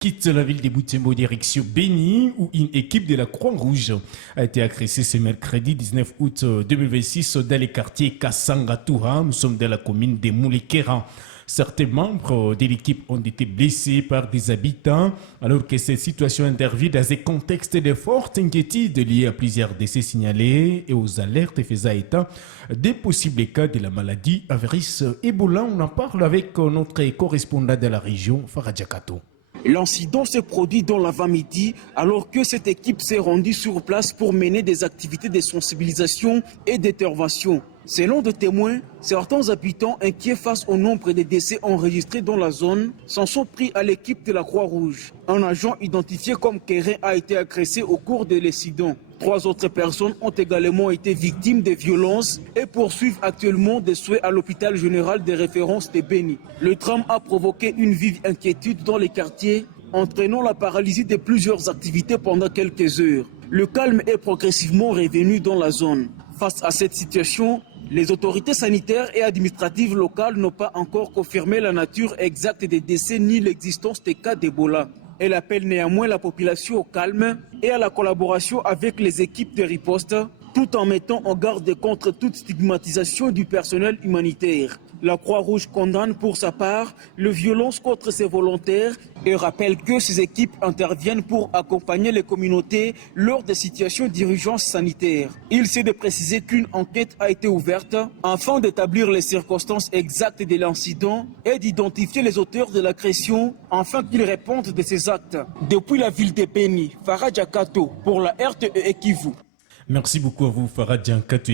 quitte la ville de Butembo direction Béni, où une équipe de la Croix-Rouge a été agressée ce mercredi 19 août 2026 dans le quartier Kassanga-Toura. Nous sommes dans la commune de Moulikera. Certains membres de l'équipe ont été blessés par des habitants, alors que cette situation intervient dans un contexte de forte inquiétude liée à plusieurs décès signalés et aux alertes faisant état des possibles cas de la maladie à virus Ebola. On en parle avec notre correspondant de la région, Farah Diakato. L'incident s'est produit dans l'avant-midi alors que cette équipe s'est rendue sur place pour mener des activités de sensibilisation et d'intervention. Selon des témoins, certains habitants inquiets face au nombre de décès enregistrés dans la zone s'en sont pris à l'équipe de la Croix-Rouge. Un agent identifié comme Kérin a été agressé au cours de l'incident. 3 autres personnes ont également été victimes de violences et poursuivent actuellement des soins à l'hôpital général de référence de Béni. Le drame a provoqué une vive inquiétude dans les quartiers, entraînant la paralysie de plusieurs activités pendant quelques heures. Le calme est progressivement revenu dans la zone. Face à cette situation, les autorités sanitaires et administratives locales n'ont pas encore confirmé la nature exacte des décès ni l'existence des cas d'Ebola. Elle appelle néanmoins la population au calme et à la collaboration avec les équipes de riposte, tout en mettant en garde contre toute stigmatisation du personnel humanitaire. La Croix-Rouge condamne pour sa part les violences contre ses volontaires et rappelle que ces équipes interviennent pour accompagner les communautés lors des situations d'urgence sanitaire. Il s'est de préciser qu'une enquête a été ouverte afin d'établir les circonstances exactes de l'incident et d'identifier les auteurs de l'agression afin qu'ils répondent de ces actes. Depuis la ville de Béni, Farah Diakato pour la RTE Kivu. Merci beaucoup à vous, Farah Diakato.